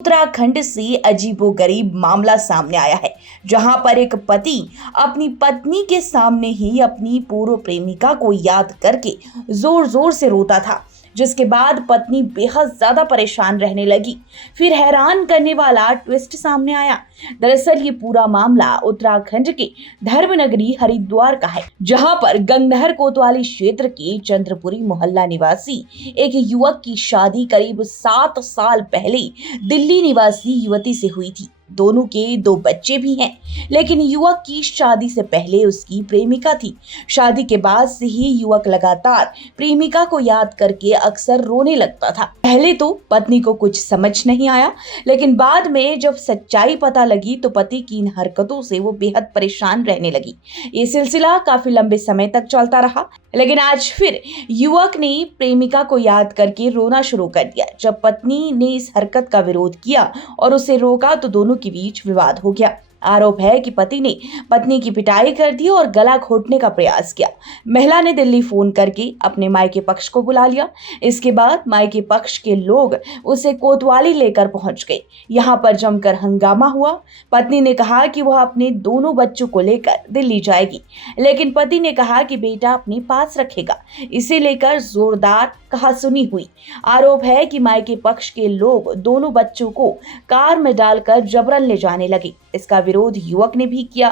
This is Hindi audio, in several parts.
उत्तराखंड से अजीबोगरीब मामला सामने आया है, जहां पर एक पति अपनी पत्नी के सामने ही अपनी पूर्व प्रेमिका को याद करके जोर जोर से रोता था, जिसके बाद पत्नी बेहद ज्यादा परेशान रहने लगी। फिर हैरान करने वाला ट्विस्ट सामने आया। दरअसल ये पूरा मामला उत्तराखंड के धर्मनगरी हरिद्वार का है, जहां पर गंगनहर कोतवाली क्षेत्र के चंद्रपुरी मोहल्ला निवासी एक युवक की शादी करीब 7 साल पहले दिल्ली निवासी युवती से हुई थी। दोनों के 2 बच्चे भी हैं, लेकिन युवक की शादी से पहले उसकी प्रेमिका थी। शादी के बाद से ही युवक लगातार प्रेमिका को याद करके अक्सर रोने लगता था। पहले तो पत्नी को कुछ समझ नहीं आया, लेकिन बाद में जब सच्चाई पता लगी तो पति की इन हरकतों से वो बेहद परेशान रहने लगी। ये सिलसिला काफी लंबे समय तक चलता रहा, लेकिन आज फिर युवक ने प्रेमिका को याद करके रोना शुरू कर दिया। जब पत्नी ने इस हरकत का विरोध किया और उसे रोका तो दोनों के बीच विवाद हो गया। आरोप है कि पति ने पत्नी की पिटाई कर दी और गला घोटने का प्रयास किया। महिला ने दिल्ली फोन करके अपने मायके पक्ष को बुला लिया। इसके बाद मायके पक्ष के लोग उसे कोतवाली लेकर पहुंच गए। यहां पर जमकर हंगामा हुआ। पत्नी ने कहा कि वह अपने दोनों बच्चों को लेकर दिल्ली जाएगी, लेकिन पति ने कहा कि बेटा अपने पास रखेगा। इसे लेकर जोरदार कहासुनी हुई। आरोप है कि मायके पक्ष के लोग दोनों बच्चों को कार में डालकर जबरन ले जाने लगे। इसका विरोध युवक ने भी किया।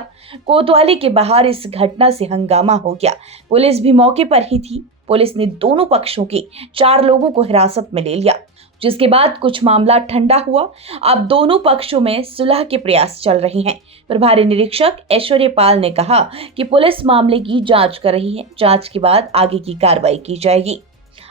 कोतवाली के बाहर इस घटना से हंगामा हो गया। पुलिस भी मौके पर ही थी। पुलिस ने दोनों पक्षों के 4 लोगों को हिरासत में ले लिया, जिसके बाद कुछ मामला ठंडा हुआ। अब दोनों पक्षों में सुलह के प्रयास चल रहे हैं। प्रभारी निरीक्षक ऐश्वर्य पाल ने कहा कि पुलिस मामले की जांच कर रही है। जांच के बाद आगे की कार्रवाई की जाएगी।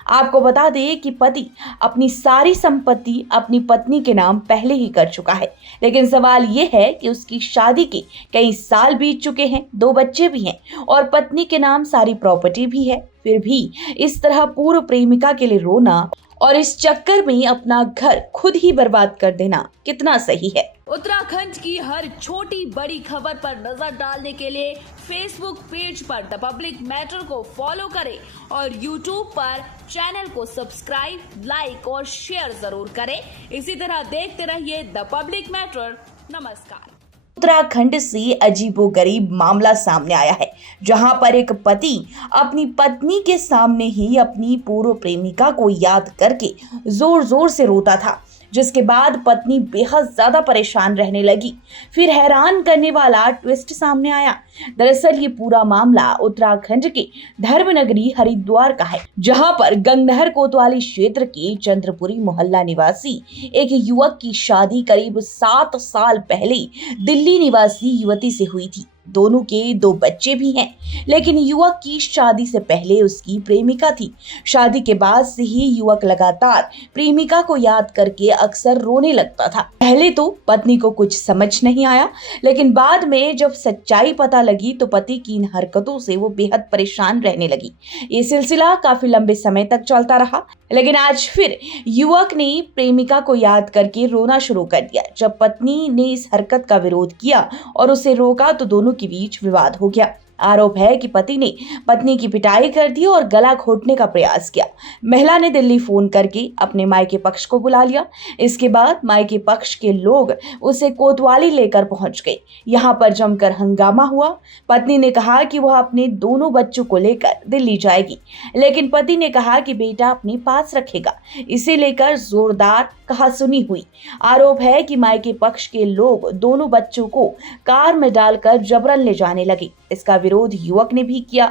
आपको बता दें कि पति अपनी सारी संपत्ति अपनी पत्नी के नाम पहले ही कर चुका है, लेकिन सवाल ये है कि उसकी शादी के कई साल बीत चुके हैं, 2 बच्चे भी हैं और पत्नी के नाम सारी प्रॉपर्टी भी है। फिर भी इस तरह पूर्व प्रेमिका के लिए रोना और इस चक्कर में अपना घर खुद ही बर्बाद कर देना कितना सही है। उत्तराखंड की हर छोटी बड़ी खबर पर नजर डालने के लिए फेसबुक पेज पर द पब्लिक मैटर को फॉलो करें और यूट्यूब पर चैनल को सब्सक्राइब, लाइक और शेयर जरूर करें। इसी तरह देखते रहिए द पब्लिक मैटर। नमस्कार। उत्तराखंड से अजीबोगरीब मामला सामने आया है, जहां पर एक पति अपनी पत्नी के सामने ही अपनी पूर्व प्रेमिका को याद करके जोर जोर से रोता था, जिसके बाद पत्नी बेहद ज्यादा परेशान रहने लगी। फिर हैरान करने वाला ट्विस्ट सामने आया। दरअसल ये पूरा मामला उत्तराखंड के धर्मनगरी हरिद्वार का है, जहां पर गंगनहर कोतवाली क्षेत्र के चंद्रपुरी मोहल्ला निवासी एक युवक की शादी करीब 7 साल पहले दिल्ली निवासी युवती से हुई थी। दोनों के 2 बच्चे भी हैं, लेकिन युवक की शादी से पहले उसकी प्रेमिका थी। शादी के बाद से ही युवक लगातार प्रेमिका को याद करके अक्सर रोने लगता था। पहले तो पत्नी को कुछ समझ नहीं आया, लेकिन बाद में जब सच्चाई पता लगी तो पति की इन हरकतों से वो बेहद परेशान रहने लगी। ये सिलसिला काफी लंबे समय तक चलता रहा, लेकिन आज फिर युवक ने प्रेमिका को याद करके रोना शुरू कर दिया। जब पत्नी ने इस हरकत का विरोध किया और उसे रोका तो दोनों के बीच विवाद हो गया। आरोप है कि पति ने पत्नी की पिटाई कर दी और गला घोटने का प्रयास किया। महिला ने दिल्ली फोन करके अपने मायके पक्ष को बुला लिया। इसके बाद मायके पक्ष के लोग उसे कोतवाली लेकर पहुंच गए। यहां पर जमकर हंगामा हुआ। पत्नी ने कहा कि वह अपने दोनों बच्चों को लेकर दिल्ली जाएगी, लेकिन पति ने कहा कि बेटा अपने पास रखेगा। इसे लेकर जोरदार कहासुनी हुई। आरोप है कि मायके पक्ष के लोग दोनों बच्चों को कार में डालकर जबरन ले जाने लगे। इसका विरोध युवक ने भी किया।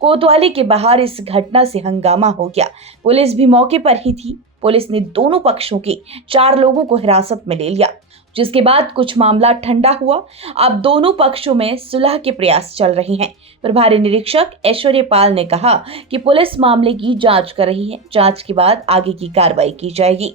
कोतवाली के बाहर इस घटना से हंगामा हो गया। पुलिस भी मौके पर ही थी। पुलिस ने दोनों पक्षों के 4 लोगों को हिरासत में ले लिया, जिसके बाद कुछ मामला ठंडा हुआ। अब दोनों पक्षों में सुलह के प्रयास चल रहे हैं। प्रभारी निरीक्षक ऐश्वर्य पाल ने कहा कि पुलिस मामले की जांच कर रही है। जांच के बाद आगे की कार्रवाई की जाएगी।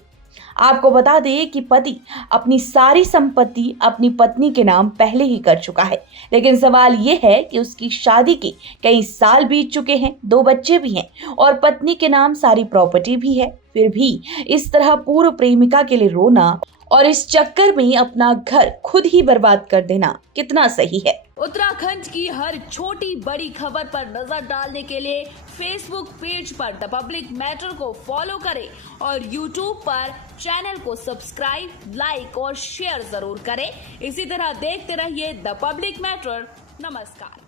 आपको बता दें कि पति अपनी सारी संपत्ति अपनी पत्नी के नाम पहले ही कर चुका है, लेकिन सवाल ये है कि उसकी शादी के कई साल बीत चुके हैं, 2 बच्चे भी हैं और पत्नी के नाम सारी प्रॉपर्टी भी है। फिर भी इस तरह पूर्व प्रेमिका के लिए रोना और इस चक्कर में अपना घर खुद ही बर्बाद कर देना कितना सही है। उत्तराखंड की हर छोटी बड़ी खबर पर नजर डालने के लिए फेसबुक पेज पर द पब्लिक मैटर को फॉलो करें और यूट्यूब पर चैनल को सब्सक्राइब, लाइक और शेयर जरूर करें। इसी तरह देखते रहिए द पब्लिक मैटर। नमस्कार।